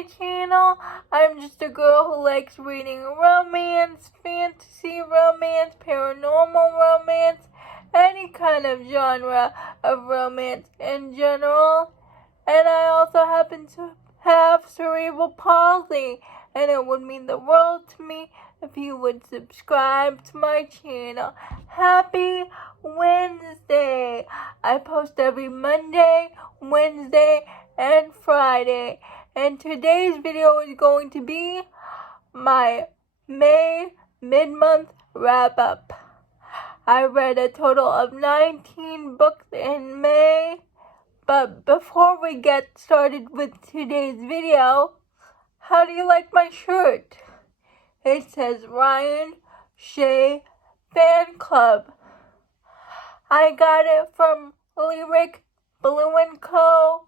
my channel. I'm just a girl who likes reading romance, fantasy romance, paranormal romance, any kind of genre of romance in general. And I also happen to have cerebral palsy, and it would mean the world to me if you would subscribe to my channel. Happy Wednesday! I post every Monday, Wednesday, and Friday. And today's video is going to be my May mid-month wrap-up. I read a total of 19 books in May. But before we get started with today's video, how do you like my shirt? It says Ryan Shea Fan Club. I got it from Lyric, Blue & Co.,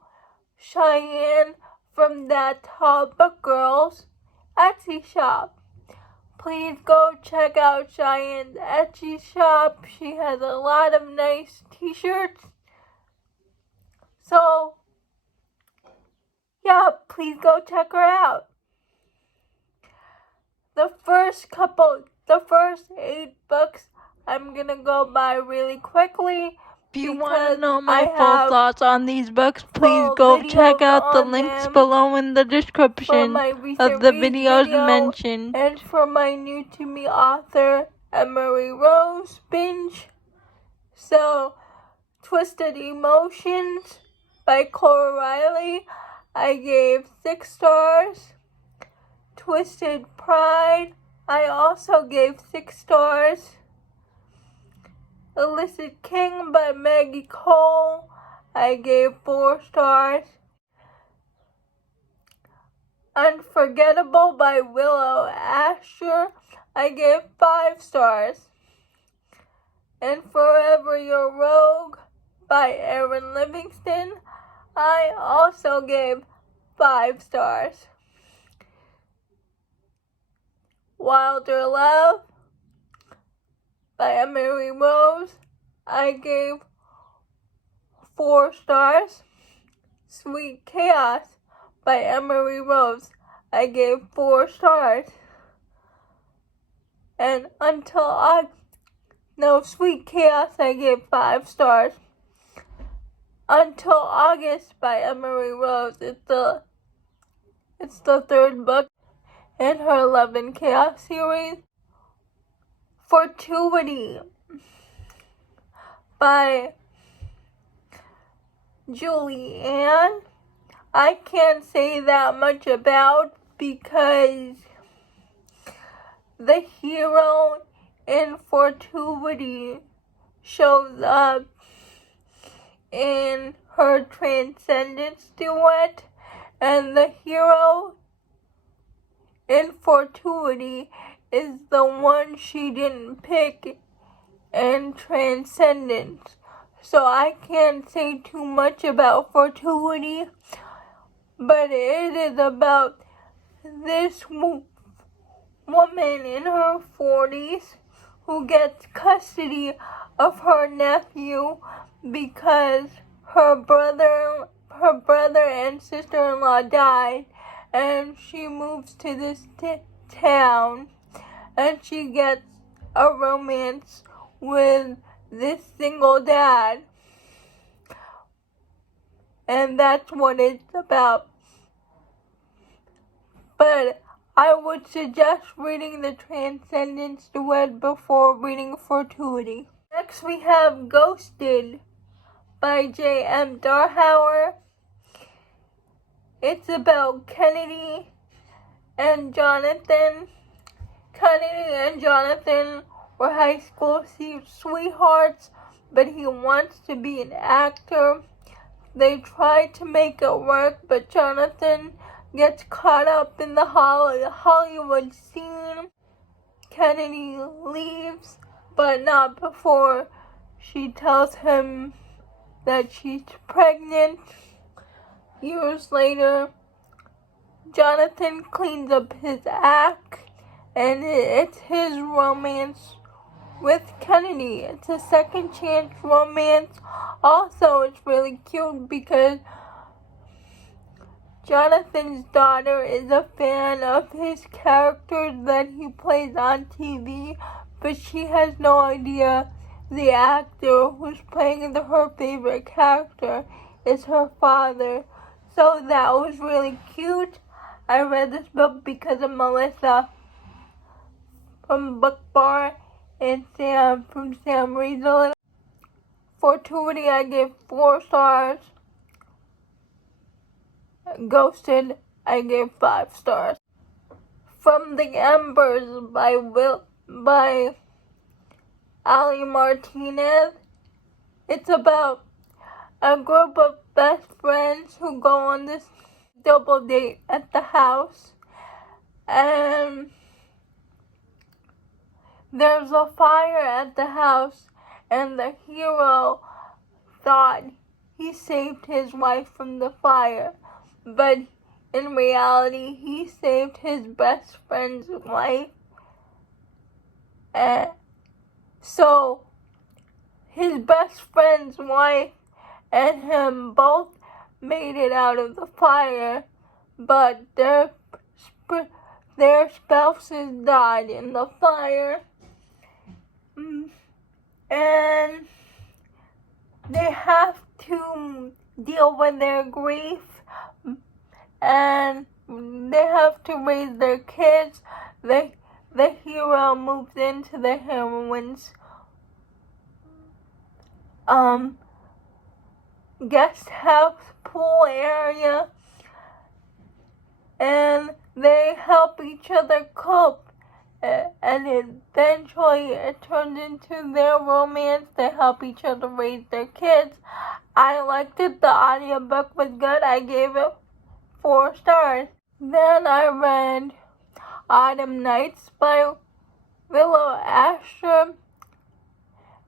Cheyenne from That Tall Book Girls Etsy shop. Please go check out Cheyenne's Etsy shop. She has a lot of nice t-shirts. So, yeah, please go check her out. The first 8 books, I'm gonna go by really quickly. If you want to know my full thoughts on these books, please go check out the links below in the description of the videos mentioned. And for my new to me author, Emery Rose binge. So, Twisted Emotions by Cora Riley, I gave 6 stars. Twisted Pride, I also gave 6 stars. Illicit King by Maggie Cole, I gave 4 stars. Unforgettable by Willow Asher, I gave 5 stars. And Forever Your Rogue by Erin Livingston, I also gave 5 stars. Wilder Love by Emery Rose, I gave 4 stars. Sweet Chaos by Emery Rose, I gave 4 stars. And Sweet Chaos, I gave 5 stars. Until August by Emery Rose, it's the 3rd book in her Love and Chaos series. Fortuity by Julie Ann, I can't say that much about because the hero in Fortuity shows up in her Transcendence Duet, and the hero in Fortuity is the one she didn't pick in Transcendence. So I can't say too much about Fortuity, but it is about this woman in her 40s who gets custody of her nephew because her brother and sister-in-law died, and she moves to this town, and she gets a romance with this single dad, and that's what it's about. But I would suggest reading the Transcendence Duet before reading Fortuity. Next we have Ghosted by J.M. Darhauer. It's about Kennedy and Jonathan. Kennedy and Jonathan were high school sweethearts, but he wants to be an actor. They try to make it work, but Jonathan gets caught up in the Hollywood scene. Kennedy leaves, but not before she tells him that she's pregnant. Years later, Jonathan cleans up his act, and it's his romance with Kennedy. It's a second chance romance. Also, it's really cute because Jonathan's daughter is a fan of his characters that he plays on TV, but she has no idea the actor who's playing her favorite character is her father. So that was really cute. I read this book because of Melissa from Book Bar and Sam from Sam Reads a Little. Fortuity I gave 4 stars. Ghosted I gave 5 stars. From the Embers by Ali Martinez. It's about a group of best friends who go on this double date at the house, and there's a fire at the house, and the hero thought he saved his wife from the fire, but in reality he saved his best friend's wife. So his best friend's wife and him both made it out of the fire, but their spouses died in the fire, and they have to deal with their grief, and they have to raise their kids. The hero moves into the heroine's guest house pool area, and they help each other cope, and eventually it turns into their romance. They help each other raise their kids. I liked it. The audiobook was good. I gave it 4 stars. Then I read Autumn Nights by Willow Asher,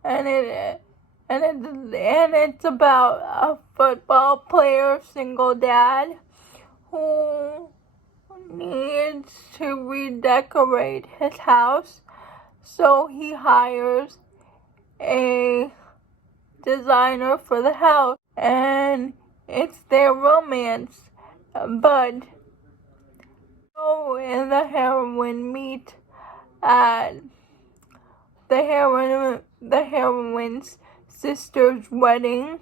and it's about a football player, single dad, who needs to redecorate his house, so he hires a designer for the house, and it's their romance. But Joe and the heroine meet at the heroine's sister's wedding,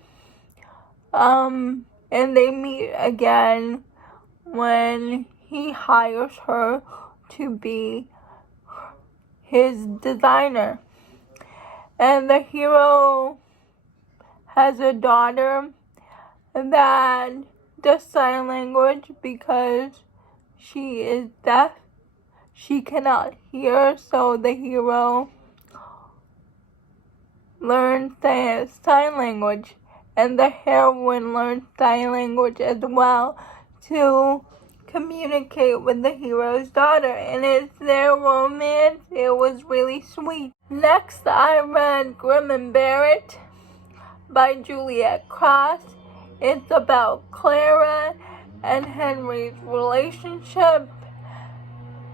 and they meet again when he hires her to be his designer. And the hero has a daughter that does sign language because she is deaf. She cannot hear, so the hero learns sign language, and the heroine learns sign language as well to communicate with the hero's daughter, and it's their romance. It was really sweet. Next, I read Grimm and Barrett by Juliet Cross. It's about Clara and Henry's relationship,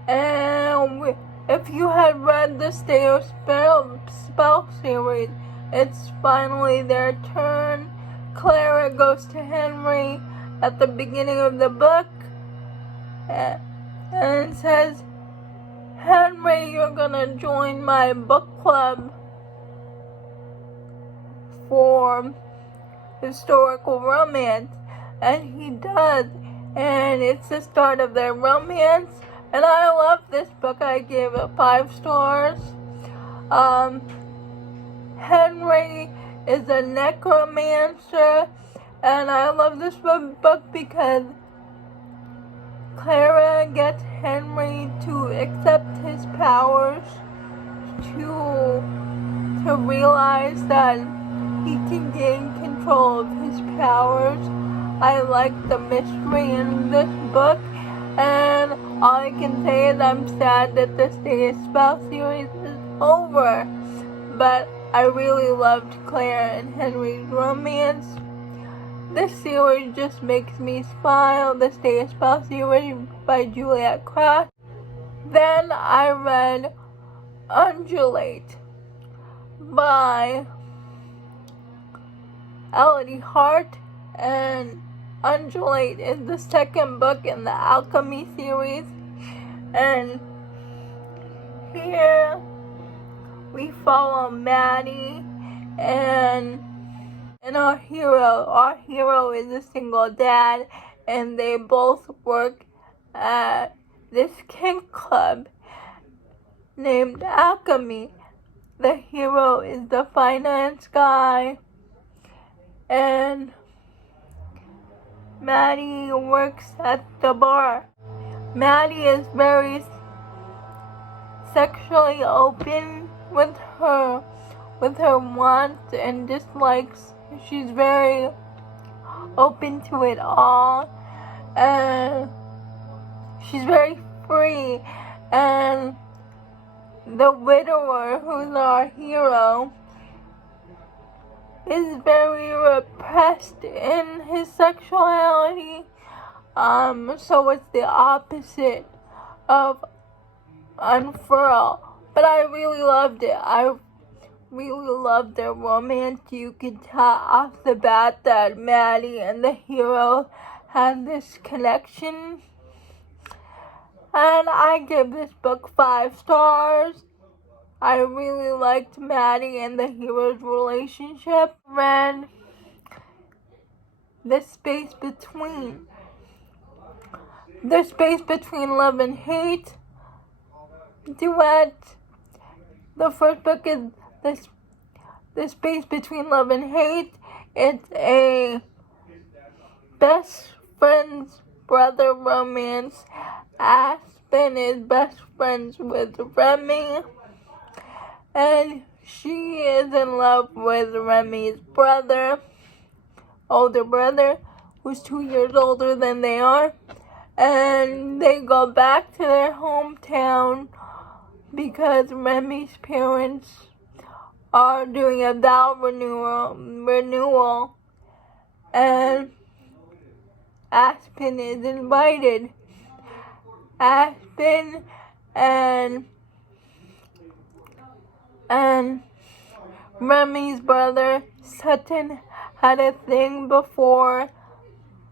and if you had read the Stay or Spell series, it's finally their turn. Clara goes to Henry at the beginning of the book and says, "Henry, you're gonna join my book club for historical romance," and he does, and it's the start of their romance, and I love this book. I gave it 5 stars. Henry is a necromancer, and I love this book because Clara gets Henry to accept his powers, to realize that he can gain control of his powers. I like the mystery in this book, and all I can say is I'm sad that the Stay and Spell series is over, but I really loved Claire and Henry's romance. This series just makes me smile. The Stay and Spell series by Juliet Cross. Then I read Undulate by Elodie Hart, and Undulate is the second book in the Alchemy series, and here we follow Maddie and our hero. Our hero is a single dad, and they both work at this kink club named Alchemy. The hero is the finance guy, and Maddie works at the bar. Maddie is very sexually open with her wants and dislikes. She's very open to it all, and she's very free. And the widower, who's our hero, is very repressed in his sexuality. So it's the opposite of Unfurl. But I really loved it. I really loved their romance. You could tell off the bat that Maddie and the hero had this connection. And I give this book 5 stars. I really liked Maddie and the hero's relationship. Read The Space Between Love and Hate. Duet. The first book is The Space Between Love and Hate. It's a best friend's brother romance. Aspen is best friends with Remy, and she is in love with Remy's older brother, who's 2 years older than they are. And they go back to their hometown because Remy's parents are doing a vow renewal, and Aspen is invited. Aspen and Remy's brother Sutton had a thing before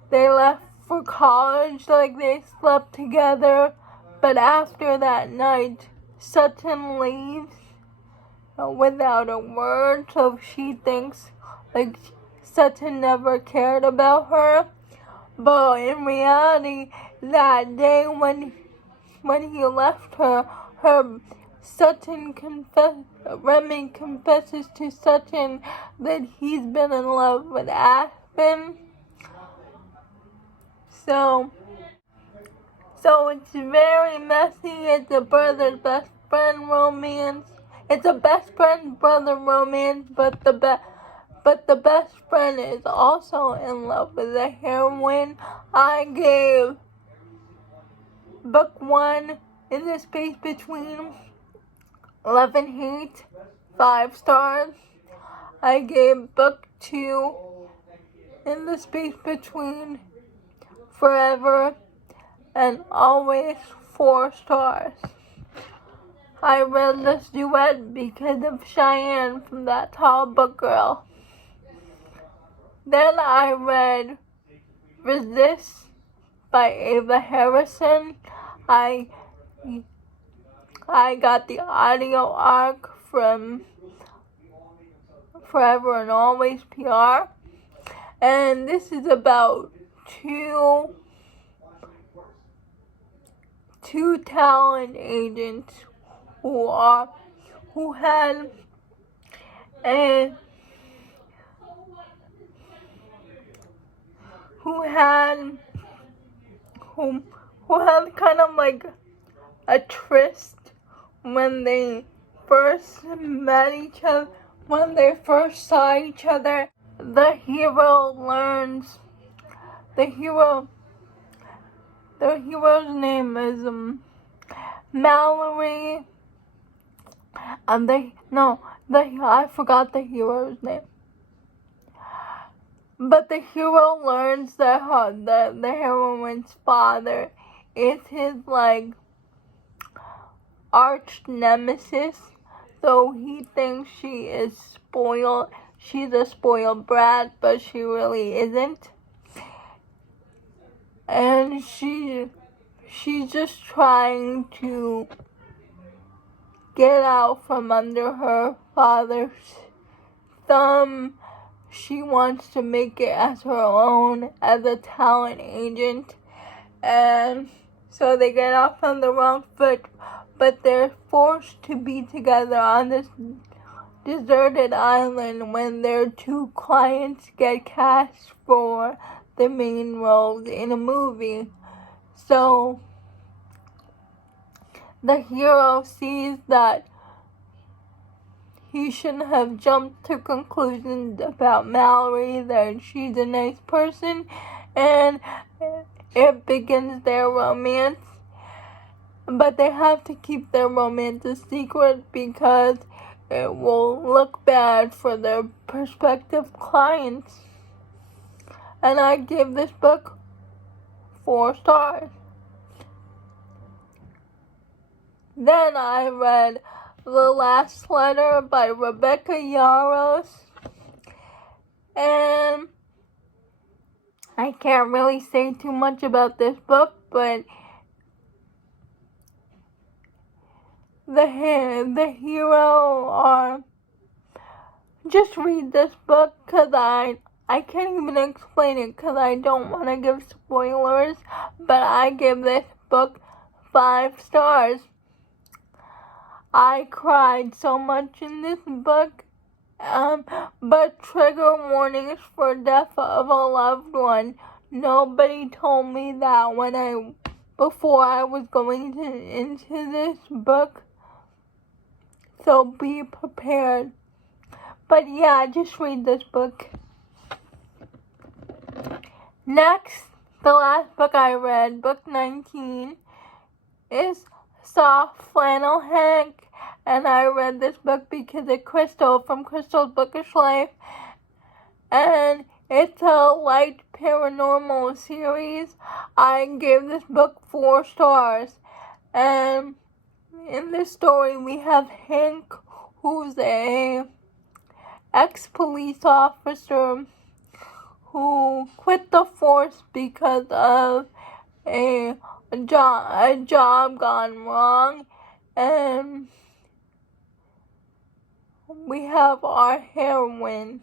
they left for college, like they slept together. But after that night, Sutton leaves without a word, so she thinks like Sutton never cared about her. But in reality, that day when he left her, Remy confesses to Sutton that he's been in love with Aspen. So it's very messy. It's a brother's best friend romance. It's a best friend brother romance, but the best friend is also in love with the heroine. I gave book 1, In the Space Between Love and Hate, 5 stars. I gave book 2, In the Space Between Forever and Always, 4 stars. I read this duet because of Cheyenne from That Tall Book Girl. Then I read Resist by Ava Harrison. I got the audio arc from Forever and Always PR. And this is about two talent agents who had kind of like a tryst when they first met each other, when they first saw each other. The hero's name is Mallory, and I forgot the hero's name. But the hero learns that the heroine's father is his like arch nemesis, so he thinks she is spoiled. She's a spoiled brat, but she really isn't. and she's just trying to get out from under her father's thumb. She wants to make it as her own as a talent agent, and so they get off on the wrong foot, but they're forced to be together on this deserted island when their two clients get cast for the main roles in a movie. So the hero sees that he shouldn't have jumped to conclusions about Mallory, that she's a nice person, and it begins their romance. But they have to keep their romance a secret because it will look bad for their prospective clients. And I give this book 4 stars. Then I read The Last Letter by Rebecca Yarros, and I can't really say too much about this book, but the hero, or just read this book, because I can't even explain it because I don't want to give spoilers, but I give this book 5 stars. I cried so much in this book, but trigger warnings for death of a loved one. Nobody told me that before I was going into this book, so be prepared. But yeah, just read this book. Next, the last book I read, book 19, is Soft Flannel Hank, and I read this book because of Crystal from Crystal's Bookish Life, and it's a light paranormal series. I gave this book 4 stars, and in this story we have Hank, who's a ex-police officer who quit the force because of a job gone wrong, and we have our heroine.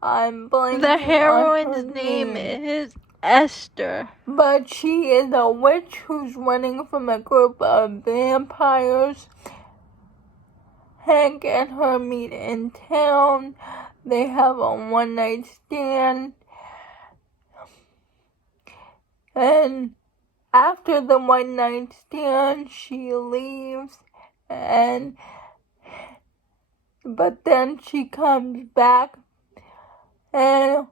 I'm blanking. The heroine's name is Esther. But she is a witch who's running from a group of vampires. Hank and her meet in town. They have a one-night stand. And after the one-night stand, she leaves, but then she comes back and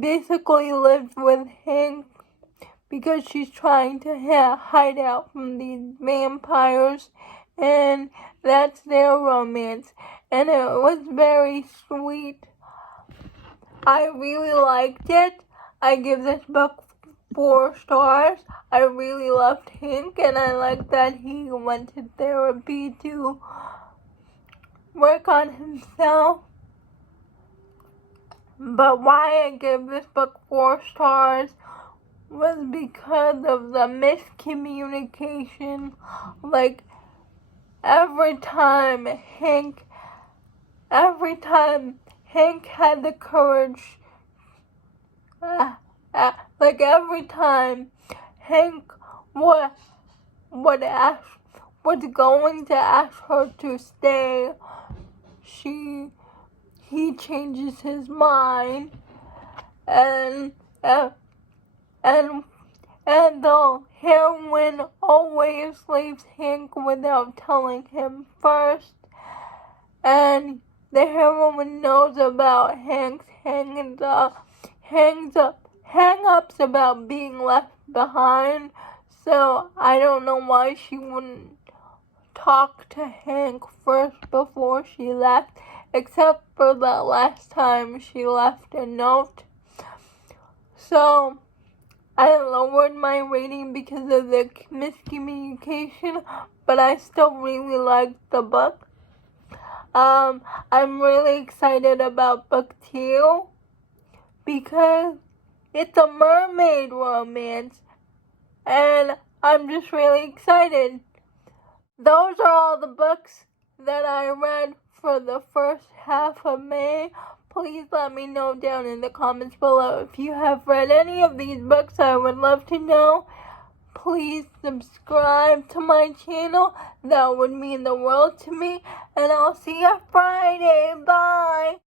basically lives with Hank because she's trying to hide out from these vampires, and that's their romance. And it was very sweet. I really liked it. I give this book 4 stars. I really loved Hank, and I like that he went to therapy to work on himself. But why I give this book 4 stars was because of the miscommunication. Like, every time Hank had the courage, like every time Hank was going to ask her to stay, he changes his mind, and the heroine always leaves Hank without telling him first, and the heroine knows about Hank's hang-ups about being left behind, so I don't know why she wouldn't talk to Hank first before she left, except for the last time she left a note. So I lowered my rating because of the miscommunication, but I still really liked the book. I'm really excited about book 2 because It's a mermaid romance, and I'm just really excited. Those are all the books that I read for the first half of May. Please let me know down in the comments below if you have read any of these books. I would love to know. Please subscribe to my channel. That would mean the world to me. And I'll see you Friday. Bye.